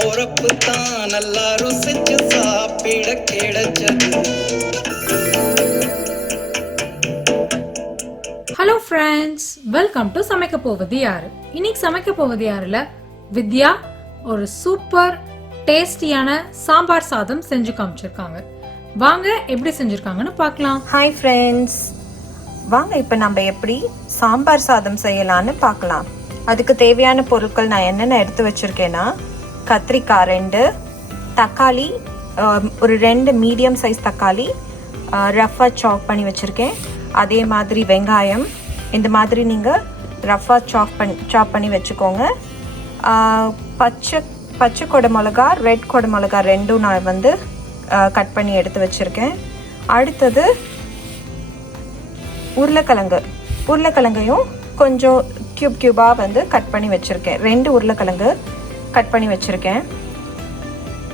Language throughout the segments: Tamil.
போறப்பு தான் நல்லா ருசிச்சு சாப்பிட கிடைச்சது. ஹலோ ஃப்ரெண்ட்ஸ், வெல்கம் டு சமைக்க போவது யாரு. இன்னைக்கு சமைக்க போவது யாருல வித்யா ஒரு சூப்பர் டேஸ்டியான சாம்பார் சாதம் செஞ்சு காமிச்சிருக்காங்க. வாங்க எப்படி செஞ்சிருக்காங்கன்னு பார்க்கலாம். ஹாய் ஃப்ரெண்ட்ஸ், வாங்க இப்போ நம்ம எப்படி சாம்பார் சாதம் செய்யலான்னு பார்க்கலாம். அதுக்கு தேவையான பொருட்கள் நான் என்னென்ன எடுத்து வச்சுருக்கேன்னா, கத்திரிக்காய் 2, தக்காளி ஒரு 2 மீடியம் சைஸ் தக்காளி ரஃபாக சாப் பண்ணி வச்சுருக்கேன். அதே மாதிரி வெங்காயம் இந்த மாதிரி நீங்கள் ரஃபாக சாப் பண்ணி வச்சுக்கோங்க. பச்சை கொடை மிளகா, ரெட் கொடை மிளகா 2 நான் வந்து கட் பண்ணி எடுத்து வச்சுருக்கேன். அடுத்தது உருளைக்கிழங்கையும் கொஞ்சம் க்யூபாக வந்து கட் பண்ணி வச்சுருக்கேன். 2 உருளைக்கிழங்கு கட் பண்ணி வச்சுருக்கேன்.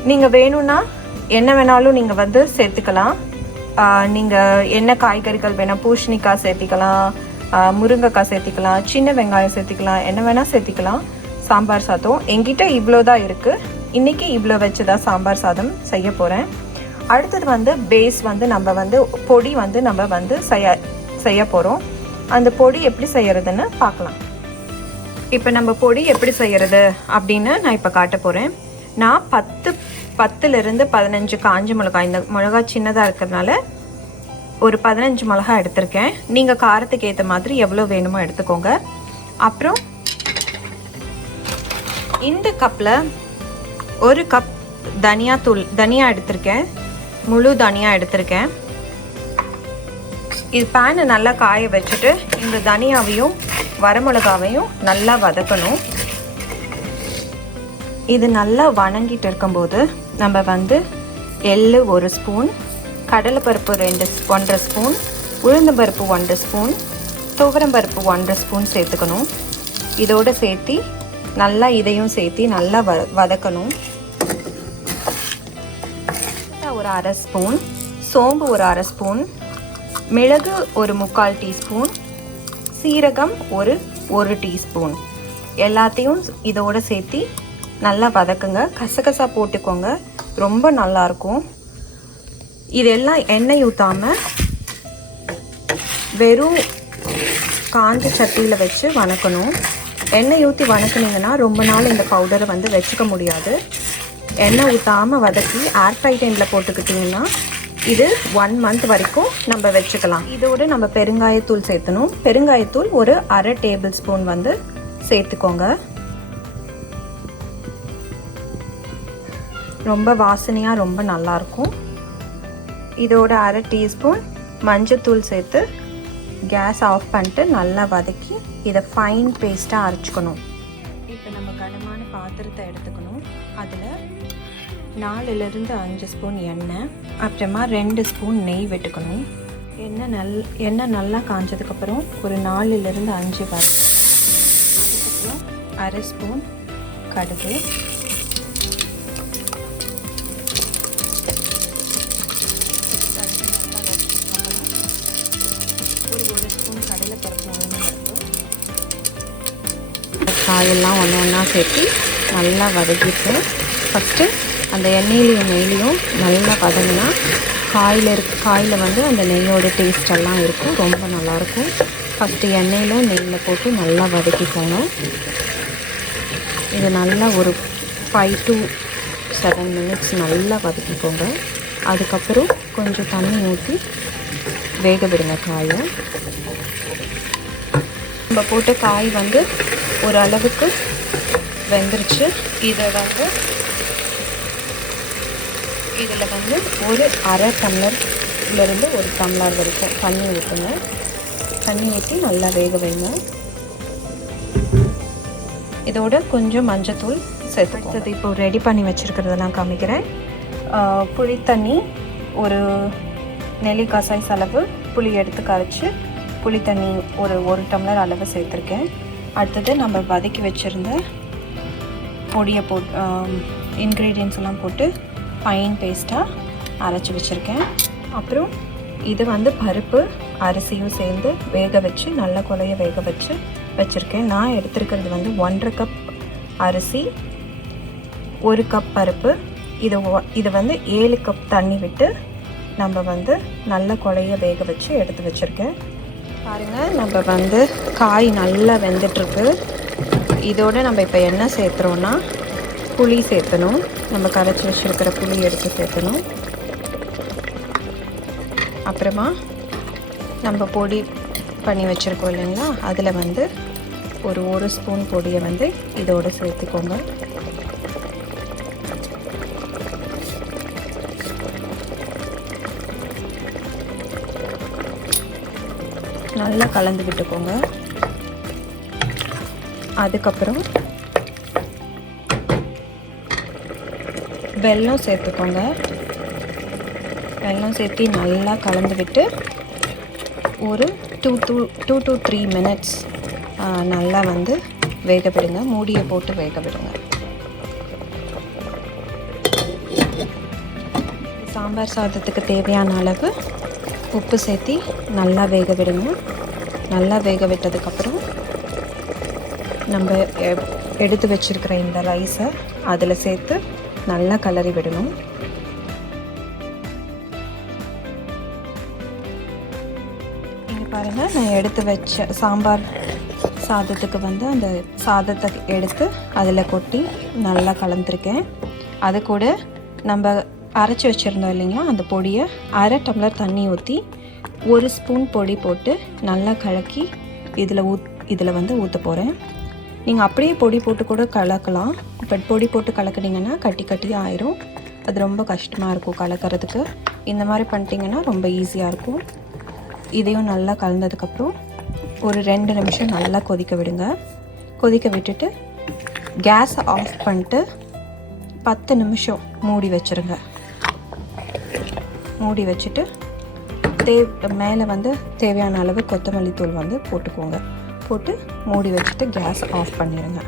நீங்கள் வேணும்னா என்ன வேணாலும் நீங்கள் வந்து சேர்த்துக்கலாம். நீங்கள் என்ன காய்கறிகள் வேணால், பூசணிக்காய் சேர்த்திக்கலாம், முருங்கைக்காய் சேர்த்திக்கலாம், சின்ன வெங்காயம் சேர்த்திக்கலாம், என்ன வேணால் சேர்த்திக்கலாம். சாம்பார் சாதம் என்கிட்ட இவ்வளோ தான் இருக்குது. இன்றைக்கி இவ்வளோ வச்சு தான் சாம்பார் சாதம் செய்ய போகிறேன். அடுத்தது வந்து பேஸ் வந்து நம்ம வந்து பொடி வந்து நம்ம வந்து செய்ய போகிறோம். அந்த பொடி எப்படி செய்கிறதுன்னு பார்க்கலாம். இப்போ நம்ம பொடி எப்படி செய்கிறது அப்படின்னு நான் இப்போ காட்ட போகிறேன். நான் 10லிருந்து 15 காஞ்ச மிளகாய், இந்த மிளகா சின்னதாக இருக்கிறதுனால ஒரு 15 மிளகாய் எடுத்திருக்கேன். நீங்கள் காரத்துக்கு ஏற்ற மாதிரி எவ்வளோ வேணுமோ எடுத்துக்கோங்க. அப்புறம் இந்த கப்பில் 1 கப் தனியா எடுத்திருக்கேன், முழு தனியா எடுத்திருக்கேன். இது பேனை நல்லா காய வச்சுட்டு இந்த தனியாவையும் வரமிளகாவையும் நல்லா வதக்கணும். இது நல்லா வணங்கிட்டு இருக்கும்போது நம்ம வந்து எள்ளு 1 ஸ்பூன், கடலைப்பருப்பு 1.5 ஸ்பூன், உளுந்தம்பருப்பு 1 ஸ்பூன், துவரம்பருப்பு 1 ஸ்பூன் சேர்த்துக்கணும். இதோடு சேர்த்து நல்லா இதையும் சேர்த்து நல்லா வதக்கணும். ஒரு 1/2 ஸ்பூன், சோம்பு ஒரு 1/2 ஸ்பூன், மிளகு ஒரு 3/4 டீஸ்பூன், சீரகம் ஒரு டீஸ்பூன் எல்லாத்தையும் இதோடு சேர்த்து நல்லா வதக்குங்க. கசகசா போட்டுக்கோங்க, ரொம்ப நல்லாயிருக்கும். இதெல்லாம் எண்ணெய் ஊற்றாமல் வெறும் காஞ்ச சட்டியில் வச்சு வணக்கணும். எண்ணெய் ஊற்றி வணக்குனீங்கன்னா ரொம்ப நாள் இந்த பவுடரை வந்து வச்சுக்க முடியாது. எண்ணெய் ஊற்றாமல் வதக்கி ஏர்டைட் டைமில் போட்டுக்கிட்டிங்கன்னா இது 1 மந்த் வரைக்கும் நம்ம வச்சுக்கலாம். இதோடு நம்ம பெருங்காயத்தூள் சேர்த்தணும். பெருங்காயத்தூள் ஒரு 1/2 டேபிள் ஸ்பூன் வந்து சேர்த்துக்கோங்க. ரொம்ப வாசனையாக ரொம்ப நல்லாயிருக்கும். இதோட 1/2 டீஸ்பூன் மஞ்சத்தூள் சேர்த்து கேஸ் ஆஃப் பண்ணிட்டு நல்லா வதக்கி இதை ஃபைன் பேஸ்ட்டாக அரைச்சிக்கணும். இப்போ நம்ம கனமான பாத்திரத்தை எடுத்துக்கணும். அதில் 4லிருந்து 5 ஸ்பூன் எண்ணெய், அப்புறமா 2 ஸ்பூன் நெய் விட்டுக்கணும். எண்ணெய் நல்லா காஞ்சதுக்கப்புறம் ஒரு 4லிருந்து 5 வரை, அதுக்கப்புறம் 1/2 ஸ்பூன் கடுகு, ஒரு ஸ்பூன் கடலைப்பருப்பு, உளுந்தம்பருப்பு, காயெல்லாம் ஒன்றா சேர்த்து நல்லா வதக்கிட்டு ஃபஸ்ட்டு அந்த எண்ணெயிலையும் நெய்லையும் நல்லா வதங்கினா காயில் வந்து அந்த நெய்யோட டேஸ்டெல்லாம் இருக்கும், ரொம்ப நல்லாயிருக்கும். ஃபஸ்ட்டு எண்ணெயில் நெய்யில் போட்டு நல்லா வதக்கிக்கோங்க. இது நல்லா ஒரு 5 to 7 மினிட்ஸ் நல்லா வதக்கிக்கோங்க. அதுக்கப்புறம் கொஞ்சம் தண்ணி ஊற்றி வேக விடுங்க காயை. நம்ம போட்ட காய் வந்து ஓரளவுக்கு வெந்துருச்சு. இதில் வந்து ஒரு 1/2 டம்ளர்லேருந்து 1 டம்ளர் வரைக்கும் தண்ணி ஊற்றுங்க. தண்ணி ஊற்றி நல்லா வேக வைங்க. இதோட கொஞ்சம் மஞ்சத்தூள் சேர்த்துக்கோங்க. இப்போ ரெடி பண்ணி வச்சுருக்கிறதெல்லாம் காமிக்கிறேன். புளி தண்ணி ஒரு நெல்லிக்காய் சைஸ் அளவு புளி எடுத்து கரைச்சி புளி தண்ணி ஒரு டம்ளர் அளவு சேர்த்துருக்கேன். அடுத்தது நம்ம வதக்கி வச்சுருந்த பொடியை இன்க்ரீடியன்ஸ் எல்லாம் போட்டு ஃபைன் பேஸ்ட்டாக அரைச்சி வச்சுருக்கேன். அப்புறம் இது வந்து பருப்பு அரிசியும் சேர்ந்து வேக வச்சு நல்லா கொலைய வேக வச்சு வச்சுருக்கேன். நான் எடுத்துருக்கிறது வந்து 1.5 கப் அரிசி, 1 கப் பருப்பு. இது வந்து 7 கப் தண்ணி விட்டு நம்ம வந்து நல்ல குழைய வேக வச்சு எடுத்து வச்சுருக்கேன். பாருங்கள், நம்ம வந்து காய் நல்லா வெந்துட்டுருக்கு. இதோடு நம்ம இப்போ என்ன சேர்த்துறோன்னா புளி சேர்த்தணும். நம்ம கரைச்சி வச்சுருக்கிற புளி எடுத்து சேர்த்தணும். அப்புறமா நம்ம பொடி பண்ணி வச்சுருக்கோம் இல்லைங்களா, அதில் வந்து ஒரு ஸ்பூன் பொடியை வந்து இதோடு சேர்த்துக்கோங்க. நல்லா கலந்து விட்டுக்கோங்க. அதுக்கப்புறம் வெல்லம் சேர்த்துக்கோங்க. வெல்லம் சேர்த்து நல்லா கலந்து விட்டு ஒரு 2 to 3 minutes நல்லா வந்து வேக விடுங்க. மூடியை போட்டு வேக விடுங்க. சாம்பார் சாதத்துக்கு தேவையான அளவு உப்பு சேர்த்து நல்லா வேக விடுங்க. நல்லா வேக விட்டதுக்கப்புறம் நம்ம எடுத்து வச்சுருக்கிற இந்த ரைஸை அதில் சேர்த்து நல்லா கிளறி விடணும். இங்கே பாருங்கள், நான் எடுத்து வச்ச சாம்பார் சாதத்துக்கு வந்து அந்த சாதத்தை எடுத்து அதில் கொட்டி நல்லா கலந்துருக்கேன். அது கூட நம்ம அரைச்சி வச்சுருந்தோம் இல்லைங்களா, அந்த பொடியை 1/2 டம்ளர் தண்ணி ஊற்றி 1 ஸ்பூன் பொடி போட்டு நல்லா கலக்கி இதில் வந்து ஊற்ற போகிறேன். நீங்கள் அப்படியே பொடி போட்டு கூட கலக்கலாம். பட் பொடி போட்டு கலக்குனீங்கன்னா கட்டியாக ஆயிரும். அது ரொம்ப கஷ்டமாக இருக்கும் கலக்கிறதுக்கு. இந்த மாதிரி பண்ணிட்டீங்கன்னா ரொம்ப ஈஸியாக இருக்கும். இதையும் நல்லா கலந்ததுக்கப்புறம் ஒரு 2 நிமிஷம் நல்லா கொதிக்க விடுங்க. கொதிக்க விட்டுட்டு கேஸை ஆஃப் பண்ணிட்டு 10 நிமிஷம் மூடி வச்சுருங்க. மூடி வச்சுட்டு மேலே வந்து தேவையான அளவு கொத்தமல்லி தூள் வந்து போட்டுக்கோங்க. போட்டு மூடி வச்சுட்டு கேஸ் ஆஃப் பண்ணிடுங்க.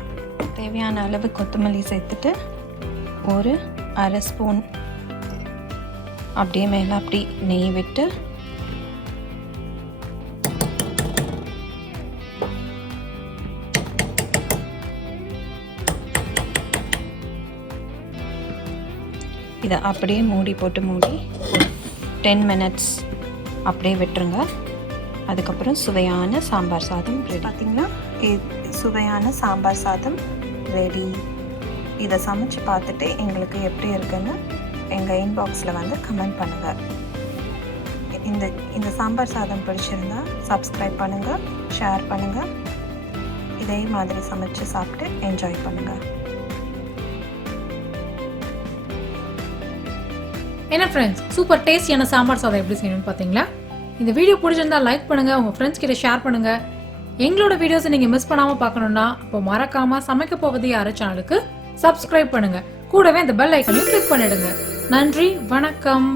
தேவையான அளவு கொத்தமல்லி சேர்த்துட்டு ஒரு 1/2 ஸ்பூன் அப்படியே மேலே அப்படி நெய் விட்டு இதை அப்படியே மூடி 10 மினிட்ஸ் அப்படியே விட்டுருங்க. அதுக்கப்புறம் சுவையான சாம்பார் சாதம் ரெடி. பார்த்திங்களா, சுவையான சாம்பார் சாதம் ரெடி. இதை சமைச்சு பார்த்துட்டு எங்களுக்கு எப்படி இருக்குன்னு எங்கள் இன்பாக்ஸில் வந்து கமெண்ட் பண்ணுங்கள். இந்த சாம்பார் சாதம் பிடிச்சிருந்தா சப்ஸ்கிரைப் பண்ணுங்கள், ஷேர் பண்ணுங்கள். இதே மாதிரி சமைச்சு சாப்பிட்டு என்ஜாய் பண்ணுங்கள். என்ன ஃப்ரெண்ட்ஸ், சூப்பர் டேஸ்டியான சாம்பார் சாதம் எப்படி செய்யணும்னு பார்த்தீங்களா? இந்த வீடியோ பிடிச்சிருந்தா லைக் பண்ணுங்க, உங்க ஃப்ரெண்ட்ஸ் கிட்ட ஷேர் பண்ணுங்க. எங்களோட வீடியோஸை நீங்க மிஸ் பண்ணாம பார்க்கணும்னா அப்போ மறக்காம சமைக்க போவது யாரு சேனலுக்கு சப்ஸ்கிரைப் பண்ணுங்க. கூடவே இந்த பெல் ஐக்கனையும் கிளிக் பண்ணிடுங்க. நன்றி, வணக்கம்.